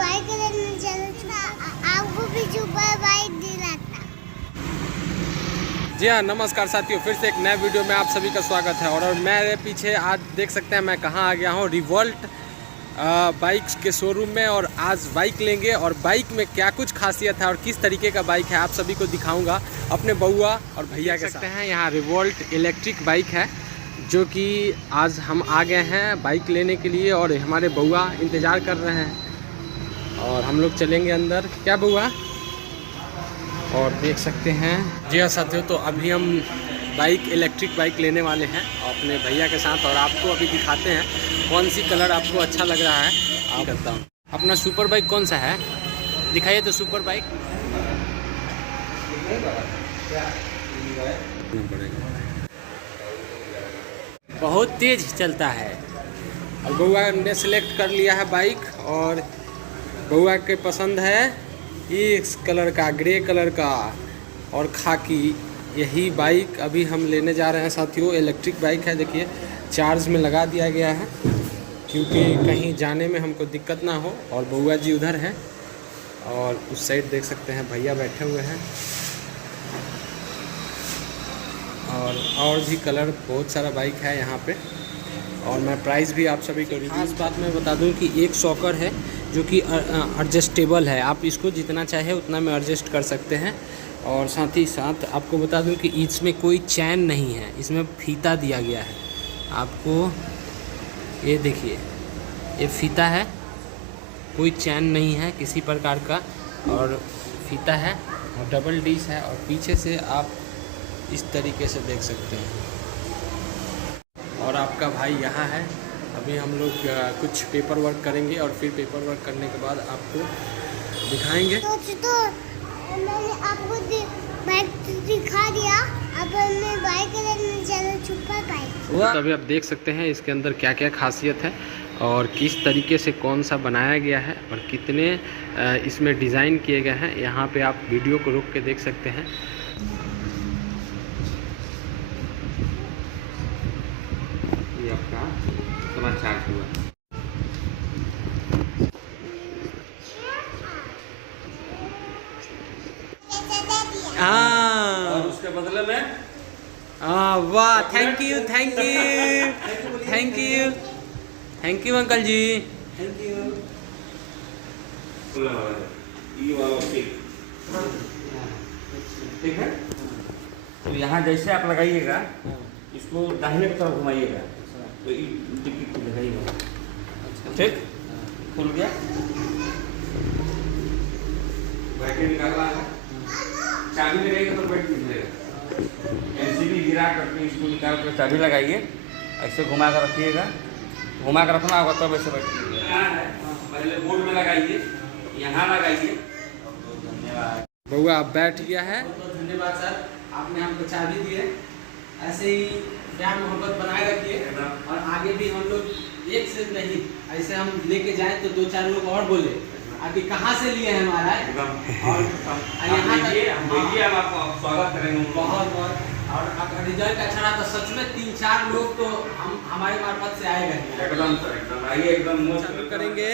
Bike लेने चला, आपको भी सुपर बाइक दिलाता। जी हाँ, नमस्कार साथियों, फिर से एक नए वीडियो में आप सभी का स्वागत है। और मेरे पीछे आज देख सकते हैं मैं कहाँ आ गया हूँ, रिवोल्ट बाइक्स के शोरूम में। और आज बाइक लेंगे और बाइक में क्या कुछ खासियत है और किस तरीके का बाइक है आप सभी को दिखाऊंगा अपने बउआ और भैया के साथ। हैं यहाँ रिवोल्ट इलेक्ट्रिक बाइक है जो कि आज हम आ गए हैं बाइक लेने के लिए और हमारे बउआ इंतज़ार कर रहे हैं और हम लोग चलेंगे अंदर। क्या बउआ? और देख सकते हैं जी हाँ साथियों, तो अभी हम बाइक इलेक्ट्रिक बाइक लेने वाले हैं अपने भैया के साथ और आपको अभी दिखाते हैं कौन सी कलर आपको अच्छा लग रहा है। आप करता हूँ अपना सुपर बाइक कौन सा है, दिखाइए तो सुपर बाइक। बहुत तेज चलता है। और बउआ ने सिलेक्ट कर लिया है बाइक और बउआ के पसंद है इस कलर का, ग्रे कलर का और खाकी। यही बाइक अभी हम लेने जा रहे हैं साथियों। इलेक्ट्रिक बाइक है, देखिए चार्ज में लगा दिया गया है क्योंकि कहीं जाने में हमको दिक्कत ना हो। और बउआ जी उधर हैं और उस साइड देख सकते हैं भैया बैठे हुए हैं। और भी कलर बहुत सारा बाइक है यहाँ पे। और मैं प्राइस भी आप सभी को खास बात मैं बता दूं कि एक सॉकर है जो कि एडजस्टेबल है, आप इसको जितना चाहे उतना में एडजस्ट कर सकते हैं। और साथ ही साथ आपको बता दूं कि इसमें कोई चैन नहीं है, इसमें फीता दिया गया है आपको। ये देखिए, ये फीता है, कोई चैन नहीं है किसी प्रकार का और फीता है और डबल डिश है। और पीछे से आप इस तरीके से देख सकते हैं। और आपका भाई यहाँ है। अभी हम लोग कुछ पेपर वर्क करेंगे और फिर पेपर वर्क करने के बाद आपको दिखाएंगे। तो मैंने आपको बाइक दिखा दिया, अब मैं बाइक लेने चला, सुपर बाइक। तो अभी आप देख सकते हैं इसके अंदर क्या क्या खासियत है और किस तरीके से कौन सा बनाया गया है और कितने इसमें डिज़ाइन किए गए हैं। यहाँ पे आप वीडियो को रोक के देख सकते हैं। ये आपका थोड़ा चार्ज हुआ। और उसके बदले में वाह, thank you thank you thank you thank you uncle ji. Thank you. ये वाला ठीक है। तो यहाँ जैसे आप लगाइएगा इसको दाहिने की तरफ घुमाइएगा तो ये टिकट को लगाइएगा। ठीक, खुल गया। बैटरी निकालना है, चाबी लगाइएगा तो बैटरी निकलेगा। एलसीडी गिरा करके इसको निकाल कर चाबी लगाइए, ऐसे घुमा कर रखिएगा। घुमा कर रखना होगा तब ऐसे बैटरी पहले बोर्ड में लगाइए, यहाँ लगाइए। धन्यवाद बउआ आप बैठ गया है। तो धन्यवाद सर, आपने हमको चाबी दिए। ऐसे ही प्यार मोहब्बत बनाए रखिए और आगे भी हम लोग एक से नहीं ऐसे हम लेके जाए तो दो चार लोग और बोले अभी कहाँ से लिए हैं महाराज। और यहाँ हम आपको स्वागत करेंगे बहुत बहुत। और अगर रिजल्ट अच्छा रहा तो सच में 3-4 लोग तो हम हमारे मार्फत से आएगा। एकदम सर, एकदम आइए, एकदम चालू करेंगे।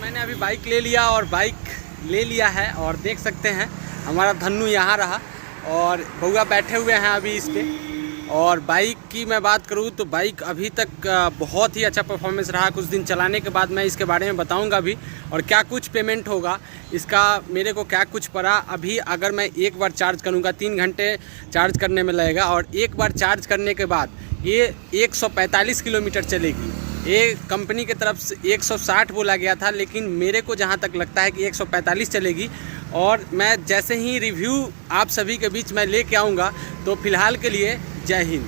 मैंने अभी बाइक ले लिया और बाइक ले लिया है और देख सकते हैं हमारा धन्नू यहाँ रहा और बउआ बैठे हुए हैं अभी इस पे। और बाइक की मैं बात करूँ तो बाइक अभी तक बहुत ही अच्छा परफॉर्मेंस रहा। कुछ दिन चलाने के बाद मैं इसके बारे में बताऊंगा अभी और क्या कुछ पेमेंट होगा इसका, मेरे को क्या कुछ पड़ा। अभी अगर मैं एक बार चार्ज करूँगा 3 घंटे चार्ज करने में लगेगा और एक बार चार्ज करने के बाद ये 145 किलोमीटर चलेगी। ये कंपनी की तरफ से 160 बोला गया था, लेकिन मेरे को जहाँ तक लगता है कि 145 चलेगी। और मैं जैसे ही रिव्यू आप सभी के बीच मैं लेके आऊँगा। तो फिलहाल के लिए जय हिंद।